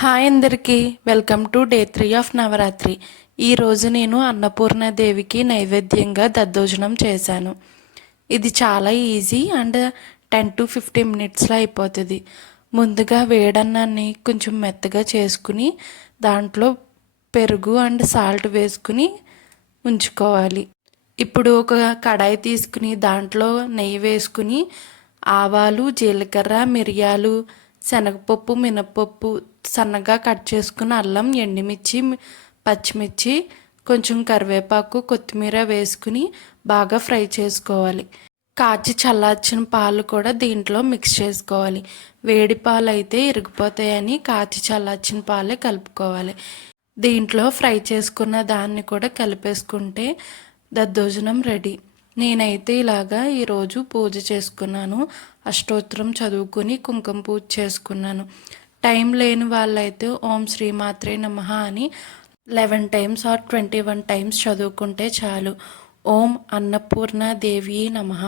Hi అందరికీ, welcome to day 3 of Navratri. ఈరోజు నేను అన్నపూర్ణాదేవికి నైవేద్యంగా దద్దోజనం చేశాను. ఇది చాలా ఈజీ అండ్ 10 to 15 మినిట్స్లో అయిపోతుంది. ముందుగా వేడన్నాన్ని కొంచెం మెత్తగా చేసుకుని దాంట్లో పెరుగు అండ్ సాల్ట్ వేసుకుని ఉంచుకోవాలి. ఇప్పుడు ఒక కడాయి తీసుకుని దాంట్లో నెయ్యి వేసుకుని ఆవాలు, జీలకర్ర, మిరియాలు, శనగపప్పు, మినప్పప్పు, సన్నగా కట్ చేసుకున్న అల్లం, ఎండుమిర్చి, పచ్చిమిర్చి, కొంచెం కరివేపాకు, కొత్తిమీర వేసుకుని బాగా ఫ్రై చేసుకోవాలి. కాచి చల్లార్చిన పాలు కూడా దీంట్లో మిక్స్ చేసుకోవాలి. వేడి పాలు అయితే ఇరిగిపోతాయని కాచి చల్లార్చిన పాలే కలుపుకోవాలి. దీంట్లో ఫ్రై చేసుకున్న దాన్ని కూడా కలిపేసుకుంటే దద్దోజనం రెడీ. నేనైతే ఇలాగా ఈరోజు పూజ చేసుకున్నాను. అష్టోత్తరం చదువుకుని కుంకుమ పూజ చేసుకున్నాను. టైం లేని వాళ్ళైతే ఓం శ్రీమాత్రే నమః అని 11 టైమ్స్ ఆర్ 21 టైమ్స్ చదువుకుంటే చాలు. ఓం అన్నపూర్ణ దేవి నమః.